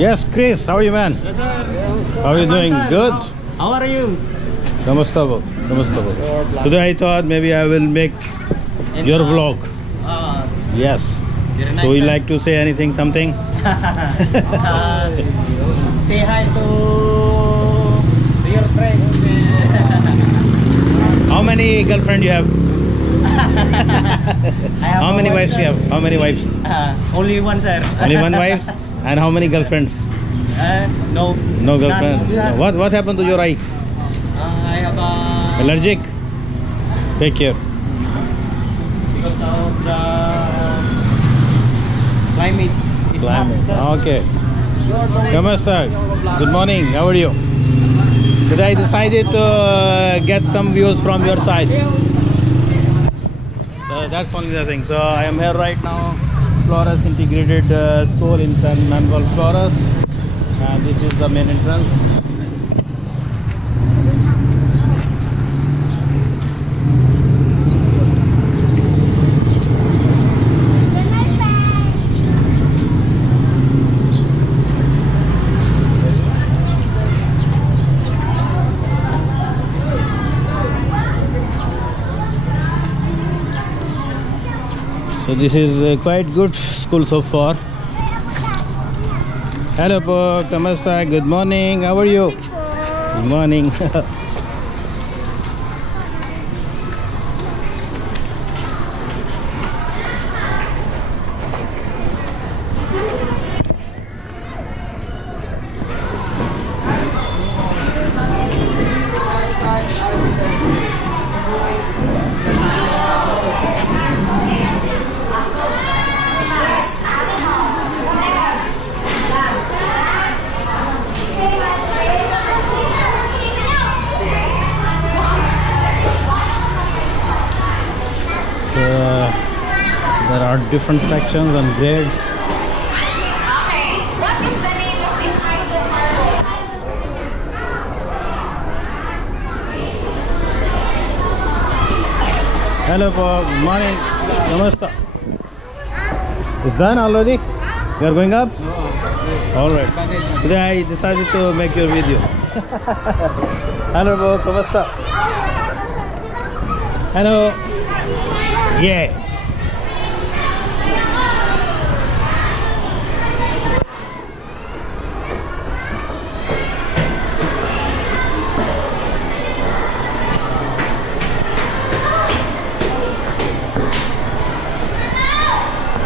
Yes, Chris, how are you, man? Yes, sir. How are you doing? Good? How are you? Kamusta po? Kamusta po? Today I thought maybe I will make your vlog. Yes. Very nice, So you sir. like to say anything, something? Say hi to your friends. How many girlfriend you have? How many wives you have? How many wives? Only one, sir. Only one wife? And how many girlfriends? No. No girlfriend. None. What happened to your eye? I have Allergic? Take care. because of the climate. It's hot, sir. Okay. Kamusta? Good morning. How are you? Today I decided to get some views from your side. So that's only the thing. So I am here right now, Flores Integrated School in San Manuel, Flores, and this is the main entrance. So this is quite good school so far. Hello po, kamusta? Good morning. How are you? Good morning. There are different sections and grades. Okay, what is the name of this item? Hello po, good morning. Namaste. It's done already? You are going up? Alright. Today I decided to make your video. Hello po, kamusta? Hello. Yeah.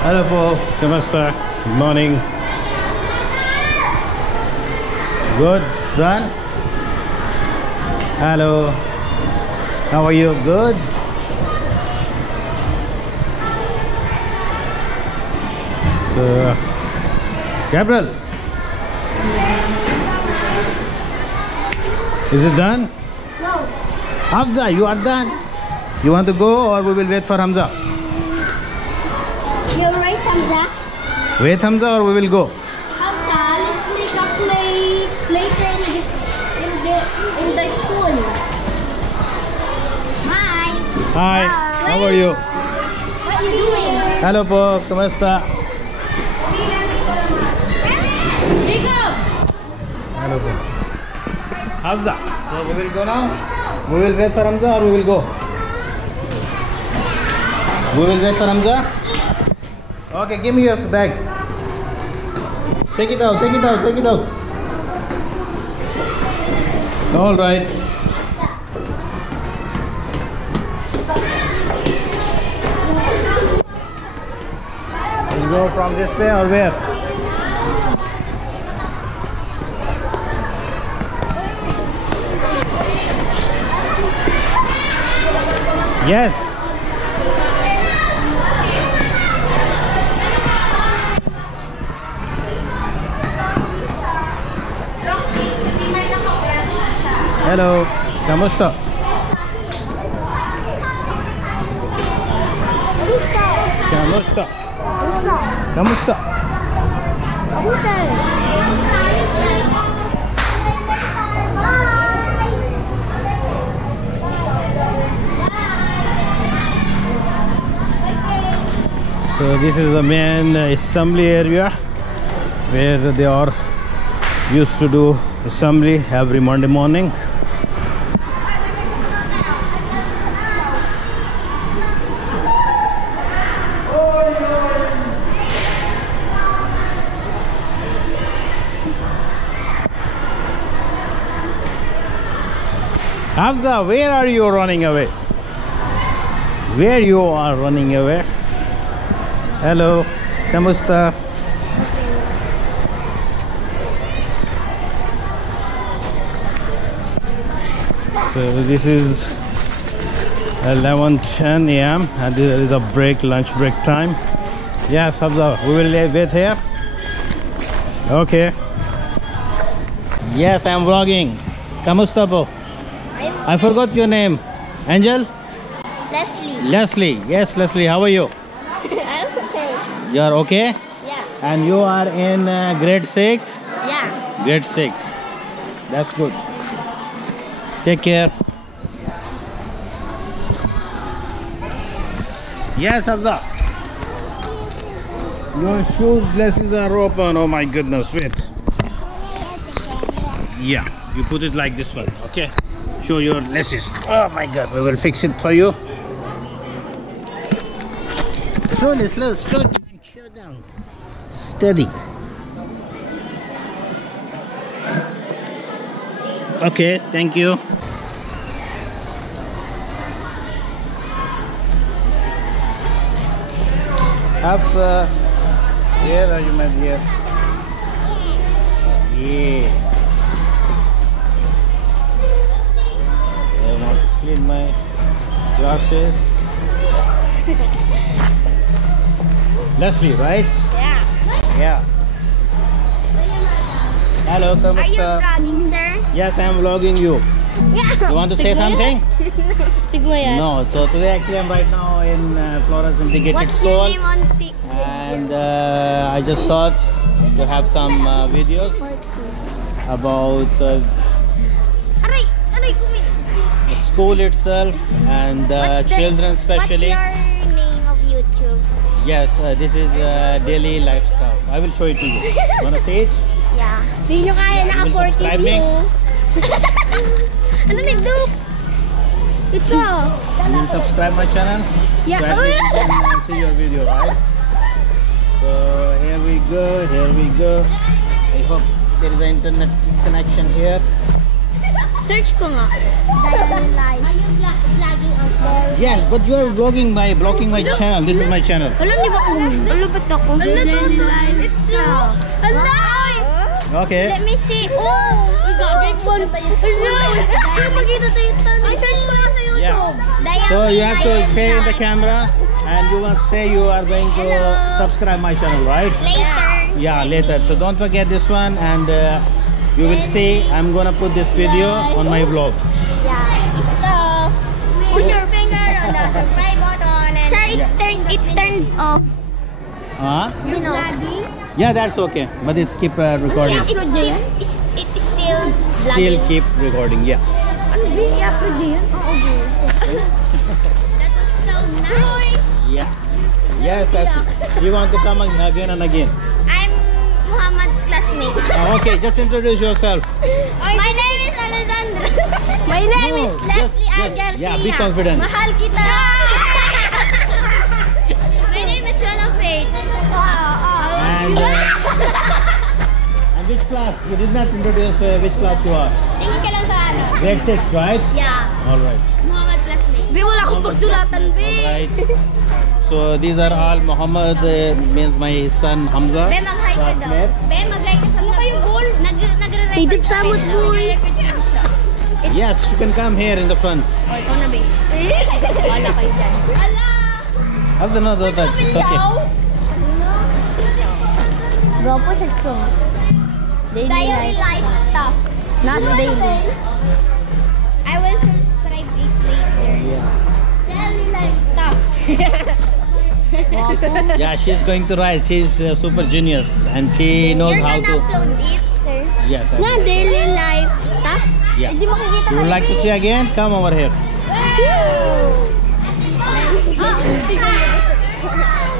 Hello po, kamusta? Good morning. Good, done? Hello. How are you? Good? So, Gabriel, is it done? No. Hamza, you are done? You want to go or we will wait for Hamza? You're right, Hamza. Wait Hamza or we will go? Hamza, let's make a play later in the school. Hi. Hi, how are you? What are you doing? Hello po, kamusta? Jacob. Hello po. Hamza, so we will go now? We will wait for Hamza or we will go? We will wait for Hamza? Okay, give me your bag. Take it out, take it out, take it out. All right. Let's go from this way or where? Yes. Hello, kamusta? Kamusta? Kamusta? So this is the main assembly area where they are Used to do assembly every Monday morning. Hafza, where are you running away? Where you are running away? Hello, kamusta? So this is 11:10 a.m. and there is a break, lunch break time. Yes, Hafza, we will wait here. Okay. Yes, I am vlogging. Kamusta po? I forgot your name. Angel? Leslie. Leslie. Yes, Leslie. How are you? I'm okay. You are okay? Yeah. And you are in grade 6? Yeah. Grade 6. That's good. Take care. Yes, Hafza. Your shoes glasses are open. Oh my goodness. Wait. Yeah. You put it like this one. Okay. Show your laces. Oh my god, we will fix it for you. Slowly, slow down, slow down. Steady. Okay, thank you. Where are you, my dear? Yeah. I want to clean my glasses. Leslie, right? Yeah. Yeah. Hello, Are you kamusta? vlogging, sir? Yes, I am vlogging you. Yeah. You want to say something? Tigmo yan. No. So today actually I'm right now in Flores Integrated What's your School, name on and I just thought to have some videos about Aray! Aray, kumi! school itself and children especially. What's your name of YouTube? Yes, this is daily lifestyle. I will show it to you. Wanna see it? Yeah. Hindi nyo kaya, You will naka-40 subscribe me? view. Ano nagdup? It's all. You will subscribe my channel? Yeah. So at least you can see your video, right? So here we go, here we go. I hope there is an internet connection here. Search ko nga. Daily life. Are you vlogging out there? Yes, but you are blocking my channel. This is my channel. Alam, di ba ko? Alam, ba't ako? Daily life. It's true. Alam! Okay. Let me see. Oh! Gagay po na tayo. Alam! Magkita tayo. I-search ko lang sa YouTube. Yeah. So you have to say in the camera and you want to say you are going to subscribe my channel, right? Later. Yeah, later. So don't forget this one, and you will see I'm gonna put this video on my vlog. Yeah. Stop. Put your finger on the subscribe button. And sir, it's turned off. Huh? You know. Yeah, that's okay. But it's keep recording. It's still Still vlogging. keep recording. Yeah. Ano ba? I-upload niya? Oo. That was so nice. Yeah. Yes, that's it. You want to come again and again? I'm Muhammad's classmate. Okay, just introduce yourself. My name is Alexandra. My name is Leslie Ann Garcia. Yeah, be confident. Mahal kita. My name is Shana Faith. And which class? You did not introduce which class you are. Tingin ka lang sa ano. Grade 6, right? Yeah. All right. Muhammad classmate. Be, wala akong pagsulatan, be. Right. So these are all Muhammad, means my son Hamza. Be, mag-hi ka daw. classmate. Be, mag-hi ka sa mga yung goal. Nagre-record. Hidip sa mo, boy. Yes, you can come here in the front. O, ikaw na, be. Wala kayo dyan. Ala! Hamza, no, that's it's okay. Go po sa ito. Daily life stuff. Not daily. I will subscribe it later. Yeah. Daily life stuff. Yeah, she's going to write. She's super genius and she knows You're how gonna to. upload it, sir? Yes. I will. Daily life stuff? Yeah. Hindi makikita You would like to see again? Come over here.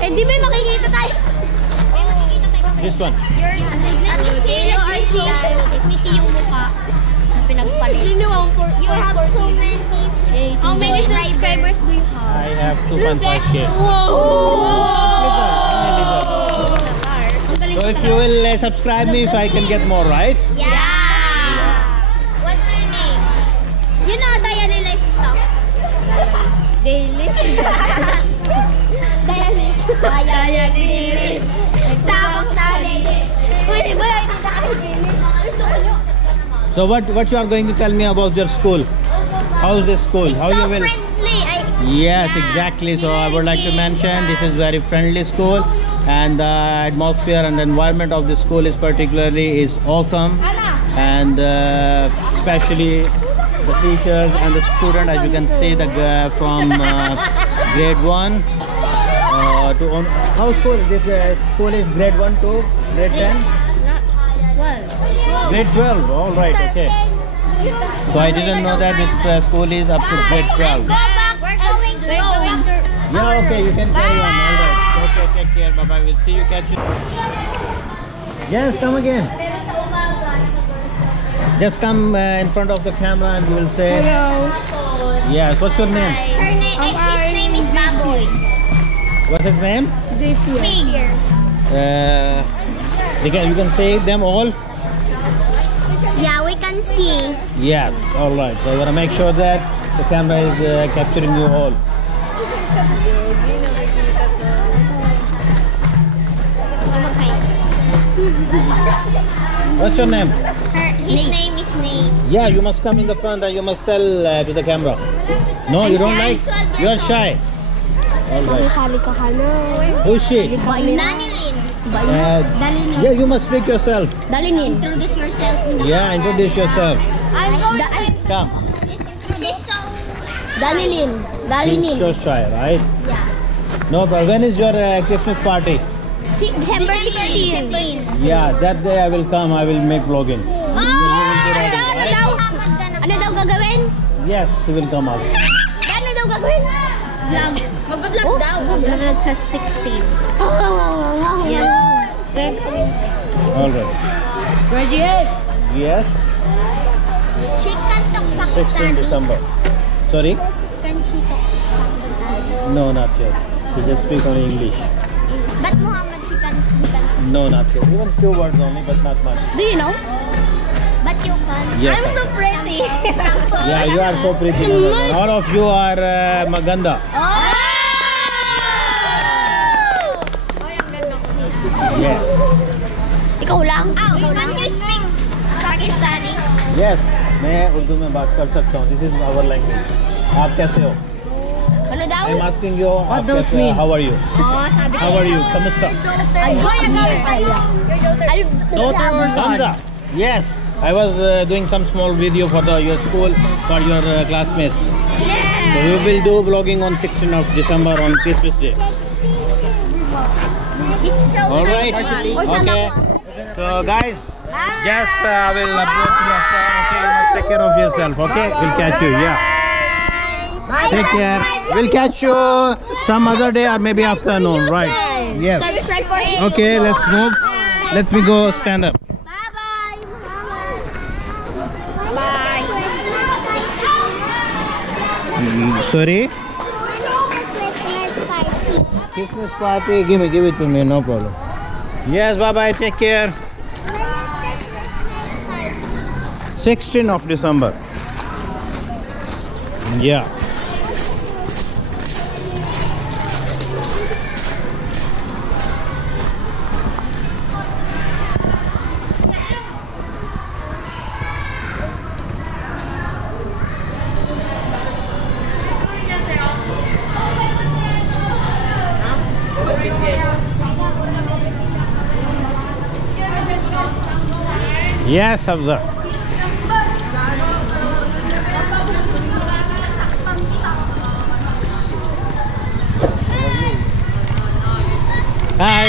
Eh, di ba makikita tayo? Eh, makikita tayo. This one. Let me see. see yung mukha na pinagpalit. You have so many. How many subscribers do you have? I have 2.5k. So if you will subscribe me, so I can get more, right? Yeah. What's your name? You know daily life stuff. Daily. Daily. Stop. So what you are going to tell me about your school? How is this school? How so you will? Friendly. Yes, exactly. So I would like to mention this is very friendly school, and the atmosphere and the environment of the school is awesome, and especially the teachers and the student, as you can see, from grade 1 to how school this school is grade 1 to grade 10. Grade 12. All right. Okay. So I didn't know that this school is up to grade 12. Go back. We're going to. Yeah, okay, you can carry on. All right. Okay, take care. Bye bye. We'll see you. Catch you. Yes, come again. Just come in front of the camera and we will say. Hello. Yes. What's your name? His name is Baboy. What's his name? Xavier. Figure. You can say them all. Yeah, we can see. Yes. All right. So we're gonna make sure that the camera is capturing you all. What's your name? His name is Nate. Yeah, you must come in the front and you must tell to the camera. No, you don't like? You are shy. All right. Who is she? Danilin. Yeah, you must speak yourself. Dalinin. Introduce yourself. Yeah, introduce yourself. I'm going to. Come. She's so. She's so shy, right? Yeah. No problem. When is your Christmas party? December 16. Yeah, that day I will come. I will make vlogging. Ano daw gagawin? Yes, he will come out. Ano daw gagawin? Vlog. Magpa-vlog daw. Vlog sa 16. All right. Graduate. Yes. Chicken tok 16 December. Sorry? Can she talk? No, not yet. He just speak only English. But Muhammad, she can. No, not yet. Even few words only, but not much. Do you know? But you can. Yes, I'm I so can. pretty. Yeah, you are so pretty. All of you are maganda. Yes. Ikaw lang? Can you speak Pakistani? Yes. मैं उर्दू में बात कर सकता हूँ. This is our language. आप कैसे हो? Ano daw? I'm asking you. What those means? How are you? Sabi How are you? Kamusta? Daughter or son? Hamza. Yes. I was doing some small video for your school for your classmates. So we will do vlogging on 16th of December on Christmas Day. All right. Okay. So guys, just I will upload you after. Okay, you must take care of yourself. Okay, we'll catch you. Yeah. Take care. We'll catch you some other day or maybe afternoon. Right? Yes. Okay, let's move. Let me go stand up. Sorry? Christmas party. Give it to me, no problem. Yes, bye bye, take care. 16th of December. Yeah. Yes, Hamza. Hi.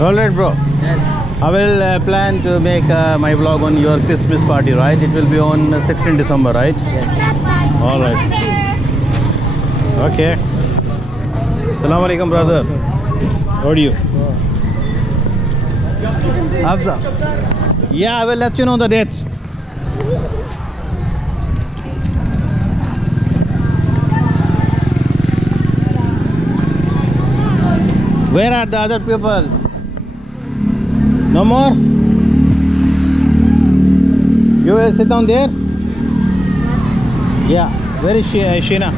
All right, bro. Yes. I will plan to make my vlog on your Christmas party, right? It will be on 16 December, right? Yes. All right. Okay. Assalamu alaikum, brother. How are you? Afza. Yeah, I will let you know the date. Where are the other people? No more? You will sit down there? Yeah. Where is Sheena?